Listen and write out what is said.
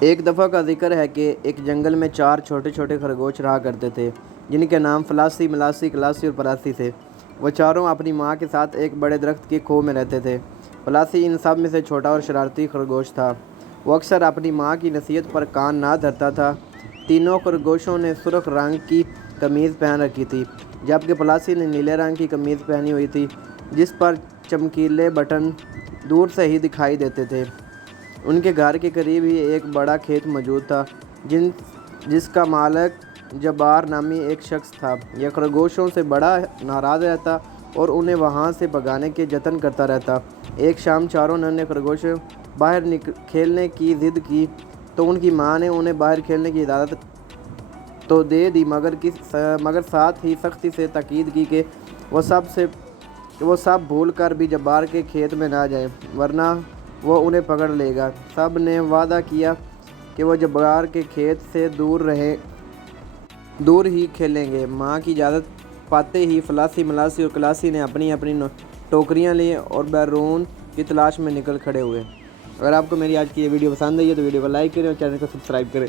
ایک دفعہ کا ذکر ہے کہ ایک جنگل میں 4 چھوٹے چھوٹے خرگوش رہا کرتے تھے، جن کے نام فلاسی، ملاسی، کلاسی اور پراسی تھے۔ وہ چاروں اپنی ماں کے ساتھ ایک بڑے درخت کی کھو میں رہتے تھے۔ فلاسی ان سب میں سے چھوٹا اور شرارتی خرگوش تھا۔ وہ اکثر اپنی ماں کی نصیحت پر کان نہ دھرتا تھا۔ تینوں خرگوشوں نے سرخ رنگ کی قمیض پہن رکھی تھی، جبکہ فلاسی نے نیلے رنگ کی قمیض پہنی ہوئی تھی، جس پر چمکیلے بٹن دور سے ہی دکھائی دیتے تھے۔ ان کے گھر کے قریب ہی ایک بڑا کھیت موجود تھا، جس کا مالک جبار نامی ایک شخص تھا۔ یہ خرگوشوں سے بڑا ناراض رہتا اور انہیں وہاں سے بھگانے کے جتن کرتا رہتا۔ ایک شام چاروں ننھے خرگوش باہر کھیلنے کی ضد کی تو ان کی ماں نے انہیں باہر کھیلنے کی اجازت تو دے دی، مگر ساتھ ہی سختی سے تاکید کی کہ وہ سب بھول کر بھی جبار کے کھیت میں نہ جائیں، ورنہ وہ انہیں پکڑ لے گا۔ سب نے وعدہ کیا کہ وہ جبار کے کھیت سے دور ہی کھیلیں گے۔ ماں کی اجازت پاتے ہی فلاسی، ملاسی اور کلاسی نے اپنی اپنی ٹوکریاں لیں اور بیرون کی تلاش میں نکل کھڑے ہوئے۔ اگر آپ کو میری آج کی یہ ویڈیو پسند آئی ہے تو ویڈیو کو لائک کریں اور چینل کو سبسکرائب کریں۔